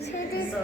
确定是